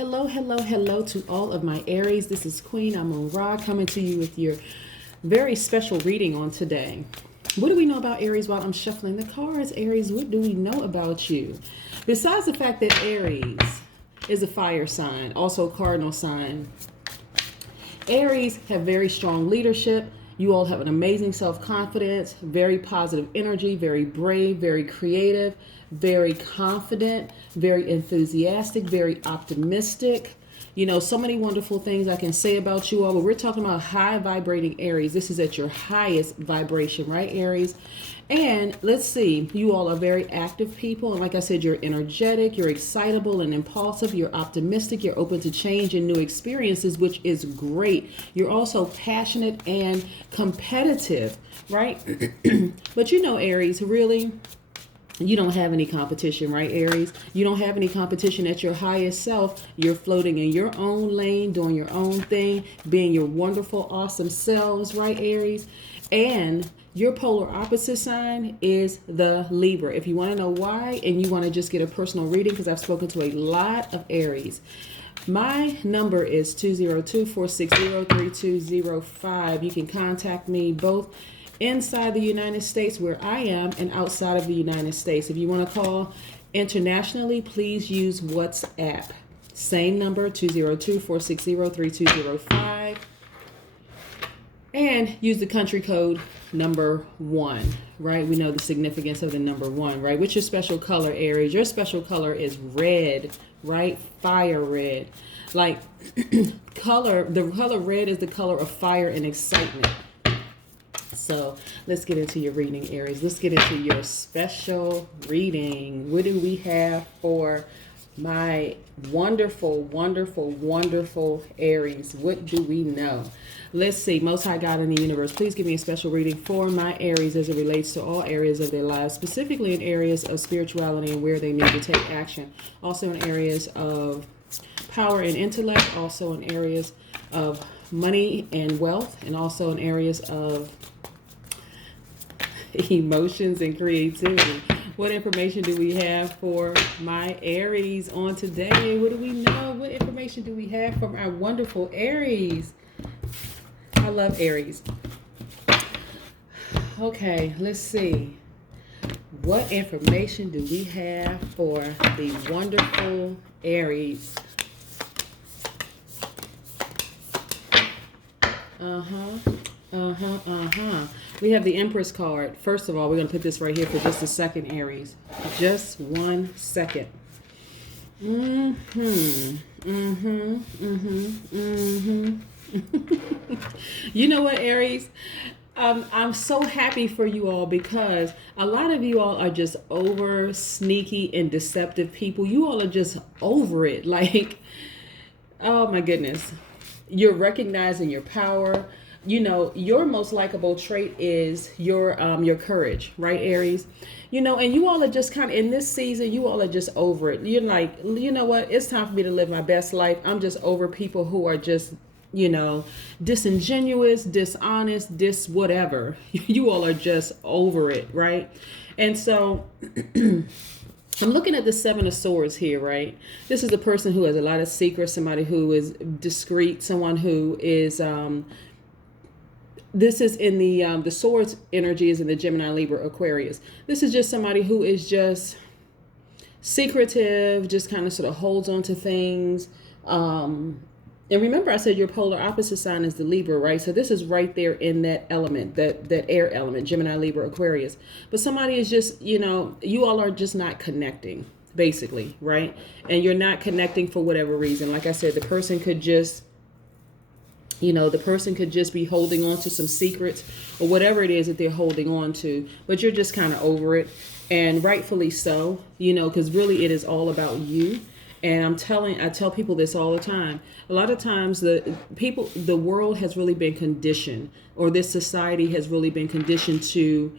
Hello, hello, hello to all of my Aries. This is Queen Amun Ra coming to you with your very special reading on today. What do we know about Aries while I'm shuffling the cards? Aries, what do we know about you? Besides the fact that Aries is a fire sign, also a cardinal sign, Aries have very strong leadership. You all have an amazing self-confidence, very positive energy, very brave, very creative, very confident, very enthusiastic, very optimistic. You know, so many wonderful things I can say about you all, but we're talking about high vibrating Aries. This is at your highest vibration, right, Aries? And let's see, you all are very active people. And like I said, you're energetic, you're excitable and impulsive, you're optimistic, you're open to change and new experiences, which is great. You're also passionate and competitive, right? But you know, Aries, really, you don't have any competition, right, Aries? You don't have any competition at your highest self. You're floating in your own lane, doing your own thing, being your wonderful, awesome selves, right, Aries? And your polar opposite sign is the Libra. If you want to know why and you want to just get a personal reading, because I've spoken to a lot of Aries, my number is 202-460-3205. You can contact me both inside the United States where I am and outside of the United States. If you want to call internationally, please use WhatsApp. Same number, 202-460-3205. And use the country code number 1, right? We know the significance of the number 1, right? What's your special color, Aries? Your special color is red, right? Fire red. Like the color red is the color of fire and excitement. So let's get into your reading, Aries. Let's get into your special reading. What do we have for my wonderful, wonderful, wonderful Aries? What do we know? Let's see. Most High God in the universe, please give me a special reading for my Aries as it relates to all areas of their lives, specifically in areas of spirituality and where they need to take action. Also in areas of power and intellect, also in areas of money and wealth, and also in areas of emotions and creativity. What information do we have for my Aries on today? What do we know? What information do we have from our wonderful Aries? I love Aries. Okay, let's see. What information do we have for the wonderful Aries? We have the Empress card. First of all, we're going to put this right here for just a second, Aries. Just 1 second. You know what, Aries? I'm so happy for you all because a lot of you all are just over sneaky and deceptive people. You all are just over it. Like, oh my goodness. You're recognizing your power. You know, your most likable trait is your courage, right, Aries? You know, and you all are just kind of, in this season, you all are just over it. You're like, you know what? It's time for me to live my best life. I'm just over people who are just, you know, disingenuous, dishonest, whatever. You all are just over it, right? And so I'm looking at the Seven of Swords here, right? This is a person who has a lot of secrets, somebody who is discreet, someone who is, this is in the Swords energy is in the Gemini, Libra, Aquarius. This is just somebody who is just secretive, just kind of sort of holds on to things. And remember I said your polar opposite sign is the Libra, right? So this is right there in that element, that air element, Gemini, Libra, Aquarius. But somebody is just, you know, you all are just not connecting, basically, right? And you're not connecting for whatever reason. Like I said, the person could just, you know, the person could just be holding on to some secrets or whatever it is that they're holding on to, but you're just kind of over it, and rightfully so, you know, because really it is all about you. And I tell people this all the time. A lot of times the world has really been conditioned, or this society has really been conditioned to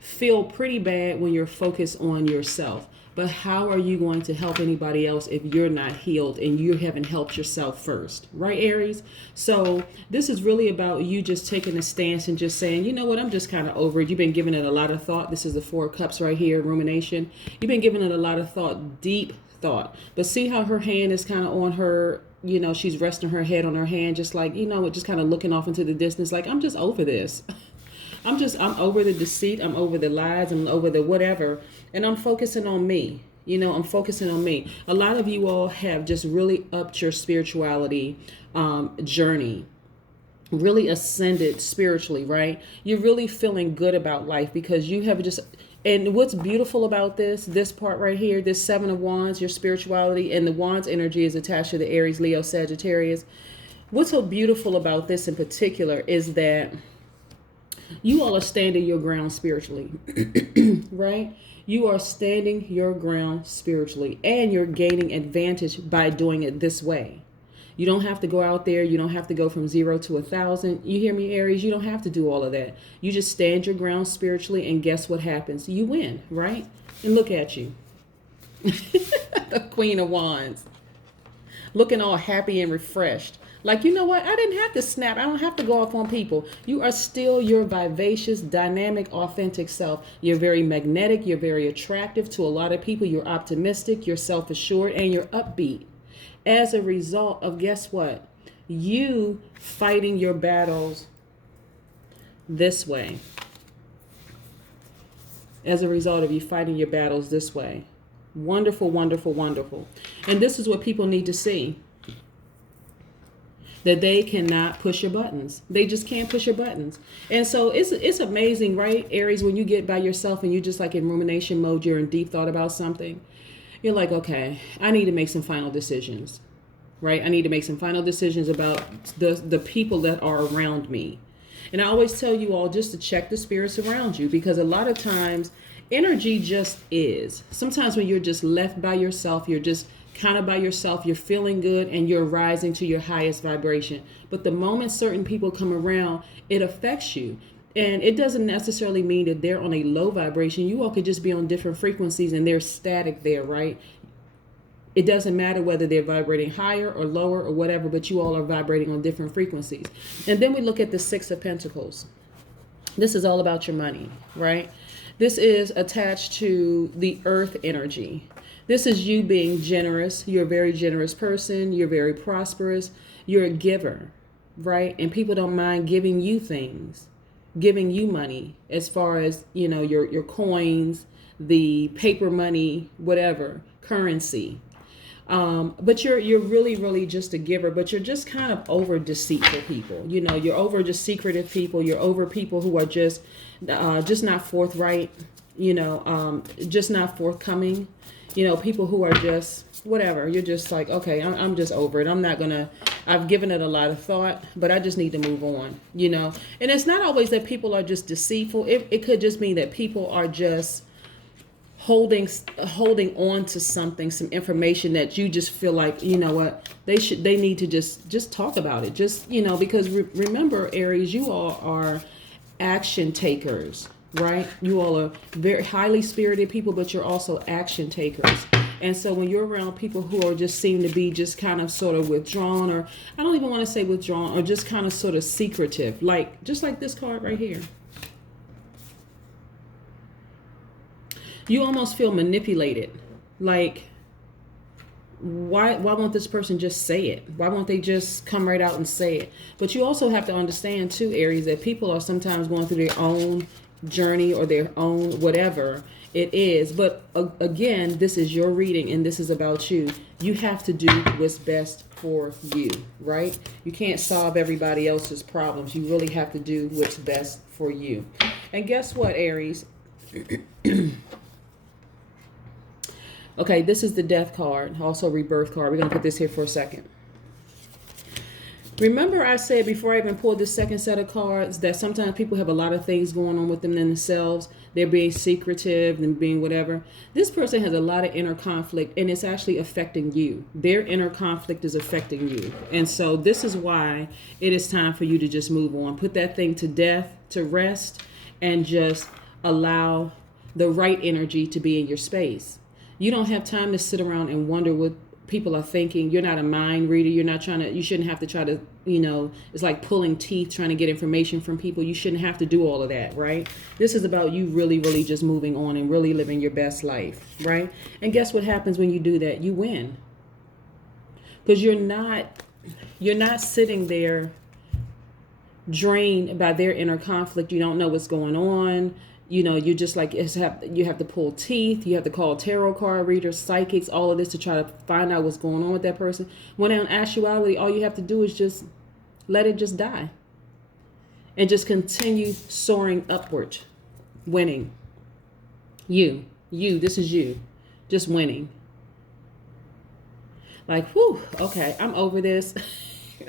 feel pretty bad when you're focused on yourself. But how are you going to help anybody else if you're not healed and you haven't helped yourself first? Right, Aries? So this is really about you just taking a stance and just saying, you know what, I'm just kind of over it. You've been giving it a lot of thought. This is the Four of Cups right here, rumination. You've been giving it a lot of thought, deep thought. But see how her hand is kind of on her, you know, she's resting her head on her hand, just like, you know, just kind of looking off into the distance. Like, I'm just over this. I'm over the deceit. I'm over the lies. I'm over the whatever. And I'm focusing on me. You know, I'm focusing on me. A lot of you all have just really upped your spirituality journey, really ascended spiritually, right? You're really feeling good about life because you have just, and what's beautiful about this part right here, this 7 of Wands, your spirituality, and the Wands energy is attached to the Aries, Leo, Sagittarius. What's so beautiful about this in particular is that you all are standing your ground spiritually, right? You are standing your ground spiritually, and you're gaining advantage by doing it this way. You don't have to go out there. You don't have to go from 0 to 1,000. You hear me, Aries? You don't have to do all of that. You just stand your ground spiritually, and guess what happens? You win, right? And look at you. The Queen of Wands. Looking all happy and refreshed. Like, you know what? I didn't have to snap. I don't have to go off on people. You are still your vivacious, dynamic, authentic self. You're very magnetic. You're very attractive to a lot of people. You're optimistic. You're self-assured. And you're upbeat. As a result of, guess what? You fighting your battles this way. As a result of you fighting your battles this way. Wonderful, wonderful, wonderful. And this is what people need to see. That they cannot push your buttons. They just can't push your buttons. And so it's amazing, right, Aries, when you get by yourself and you just like in rumination mode, you're in deep thought about something. You're like, okay, I need to make some final decisions, right? I need to make some final decisions about the people that are around me. And I always tell you all just to check the spirits around you, because a lot of times energy just is. Sometimes when you're just left by yourself, you're just kind of by yourself, you're feeling good and you're rising to your highest vibration. But the moment certain people come around, it affects you. And it doesn't necessarily mean that they're on a low vibration. You all could just be on different frequencies and they're static there, right? It doesn't matter whether they're vibrating higher or lower or whatever, but you all are vibrating on different frequencies. And then we look at the 6 of Pentacles. This is all about your money, right? This is attached to the earth energy. This is you being generous. You're a very generous person. You're very prosperous. You're a giver, right? And people don't mind giving you things, giving you money, as far as, you know, your coins, the paper money, whatever, currency. But you're really, really just a giver, but you're just kind of over deceitful people. You know, you're over just secretive people. You're over people who are just not forthright, you know, just not forthcoming. You know, people who are just whatever. You're just like, okay, I'm just over it. I've given it a lot of thought, but I just need to move on, you know. And it's not always that people are just deceitful. It could just mean that people are just holding on to something, some information that you just feel like, you know what, they need to just talk about it. Just, you know, because remember, Aries, you all are action takers. Right? You all are very highly spirited people, but you're also action takers. And so when you're around people who are just seem to be just kind of sort of withdrawn, or I don't even want to say withdrawn, or just kind of sort of secretive, like just like this card right here. You almost feel manipulated. Like, why won't this person just say it? Why won't they just come right out and say it? But you also have to understand too, Aries, that people are sometimes going through their own journey or their own whatever it is. But again, this is your reading and this is about you. You have to do what's best for you, right? You can't solve everybody else's problems. You really have to do what's best for you. And guess what, Aries? Okay, this is the death card, also rebirth card. We're going to put this here for a second. Remember I said before I even pulled this second set of cards that sometimes people have a lot of things going on with them in themselves. They're being secretive and being whatever. This person has a lot of inner conflict and it's actually affecting you. Their inner conflict is affecting you. And so this is why it is time for you to just move on. Put that thing to death, to rest, and just allow the right energy to be in your space. You don't have time to sit around and wonder what people are thinking. You're not a mind reader. You shouldn't have to try to, it's like pulling teeth trying to get information from people. You shouldn't have to do all of that, right? This is about you really, really just moving on and really living your best life, right? And guess what happens when you do that? You win. Because you're not sitting there drained by their inner conflict. You don't know what's going on. You're just like, you have to pull teeth. You have to call tarot card readers, psychics, all of this to try to find out what's going on with that person. When in actuality, all you have to do is just let it just die. And just continue soaring upward, winning. This is you, just winning. Like, whew, okay, I'm over this.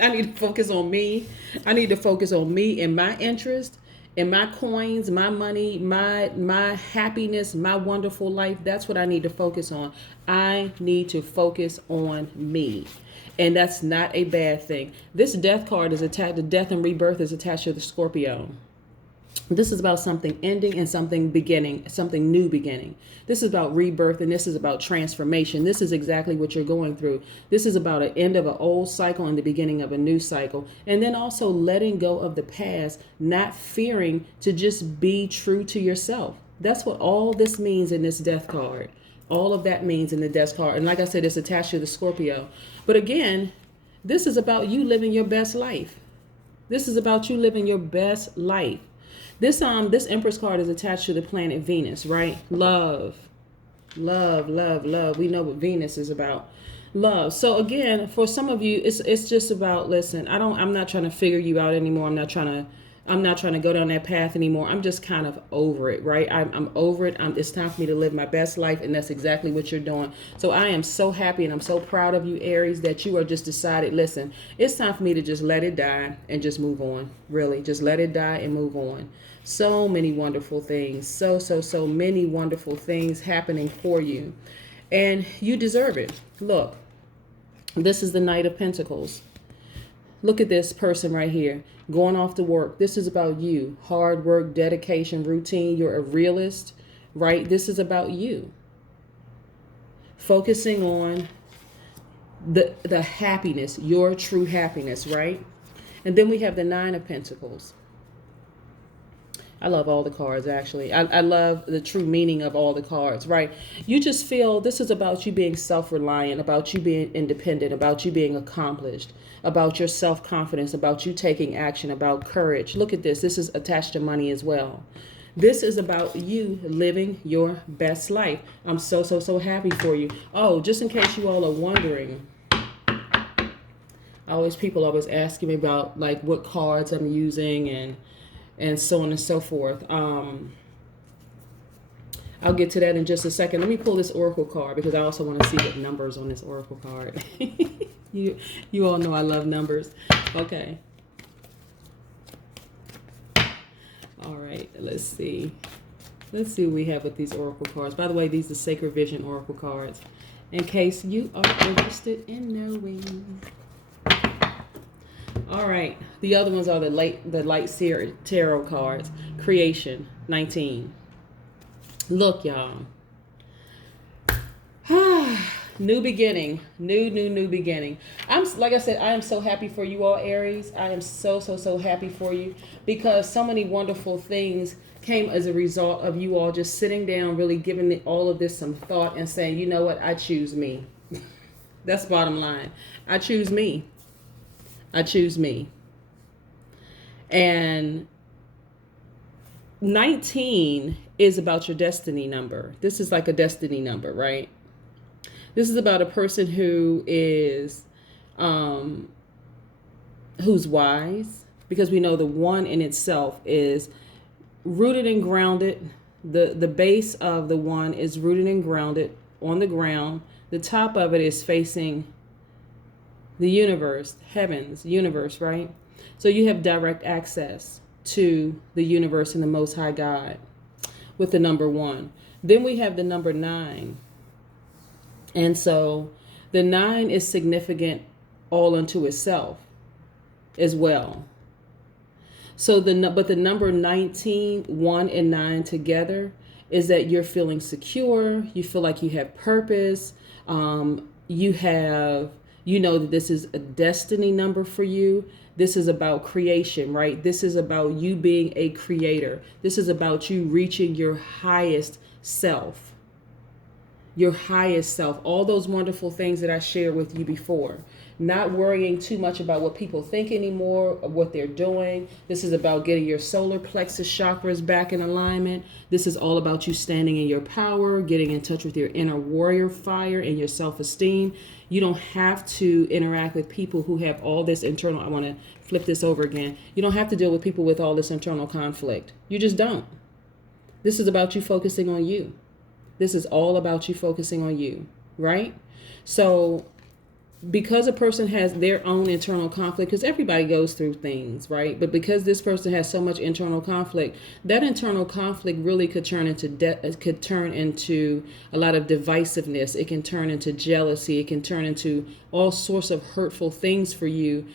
I need to focus on me. I need to focus on me and my interest and my coins, my money, my happiness, my wonderful life. That's what I need to focus on. I need to focus on me. And that's not a bad thing. This death card is attached, the death and rebirth is attached to the Scorpio. This is about something ending and something beginning, something new beginning. This is about rebirth, and this is about transformation. This is exactly what you're going through. This is about an end of an old cycle and the beginning of a new cycle. And then also letting go of the past, not fearing to just be true to yourself. That's what all this means in this death card. All of that means in the death card. And like I said, it's attached to the Scorpio. But again, this is about you living your best life. This is about you living your best life. This Empress card is attached to the planet Venus, right? Love. We know what Venus is about. Love. So again, for some of you, it's just about, listen, I'm not trying to figure you out anymore. I'm not trying to go down that path anymore. I'm just kind of over it, right? I'm over it. It's time for me to live my best life, and that's exactly what you're doing. So I am so happy and I'm so proud of you, Aries, that you are just decided, listen, it's time for me to just let it die and just move on. Really, just let it die and move on. So many wonderful things. So many wonderful things happening for you. And you deserve it. Look, this is the Knight of Pentacles. Look at this person right here, going off to work. This is about you. Hard work, dedication, routine. You're a realist, right? This is about you. Focusing on the happiness, your true happiness, right? And then we have the Nine of Pentacles. I love all the cards, actually. I love the true meaning of all the cards, right? You just feel this is about you being self-reliant, about you being independent, about you being accomplished, about your self-confidence, about you taking action, about courage. Look at this. This is attached to money as well. This is about you living your best life. I'm so happy for you. Oh, just in case you all are wondering, people always asking me about like what cards I'm using and so on and so forth. I'll get to that in just a second. Let me pull this oracle card because I also want to see what numbers on this oracle card. You all know I love numbers. Okay. All right, let's see. Let's see what we have with these oracle cards. By the way, these are Sacred Vision oracle cards, in case you are interested in knowing. All right, the other ones are the light seer tarot cards. Creation 19. Look, y'all. New beginning, new beginning. Like I said, I am so happy for you all, Aries. I am so happy for you because so many wonderful things came as a result of you all just sitting down, really giving all of this some thought and saying, you know what, I choose me. That's bottom line. I choose me. I choose me. And 19 is about your destiny number. This is like a destiny number, right? This is about a person who is, who's wise, because we know the one in itself is rooted and grounded. The base of the one is rooted and grounded on the ground. The top of it is facing the universe, heavens, universe, right? So you have direct access to the universe and the Most High God with the number 1. Then we have the number 9. And so the 9 is significant all unto itself as well. So but the number 19, 1 and 9 together is that you're feeling secure. You feel like you have purpose. you know that this is a destiny number for you. This is about creation, right? This is about you being a creator. This is about you reaching your highest self. Your highest self. All those wonderful things that I shared with you before. Not worrying too much about what people think anymore, or what they're doing. This is about getting your solar plexus chakras back in alignment. This is all about you standing in your power, getting in touch with your inner warrior fire and your self-esteem. You don't have to interact with people who have all this internal, I want to flip this over again. You don't have to deal with people with all this internal conflict. You just don't. This is about you focusing on you. This is all about you focusing on you, right? So because a person has their own internal conflict, because everybody goes through things, right? But because this person has so much internal conflict, that internal conflict really could turn into a lot of divisiveness. It can turn into jealousy. It can turn into all sorts of hurtful things for you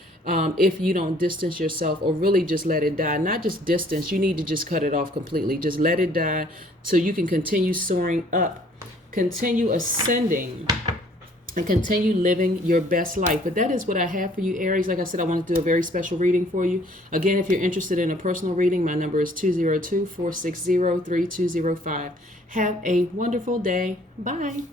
if you don't distance yourself, or really just let it die. Not just distance, you need to just cut it off completely. Just let it die so you can continue soaring up, continue ascending, and continue living your best life. But that is what I have for you, Aries. Like I said, I want to do a very special reading for you. Again, if you're interested in a personal reading, my number is 202-460-3205. Have a wonderful day. Bye.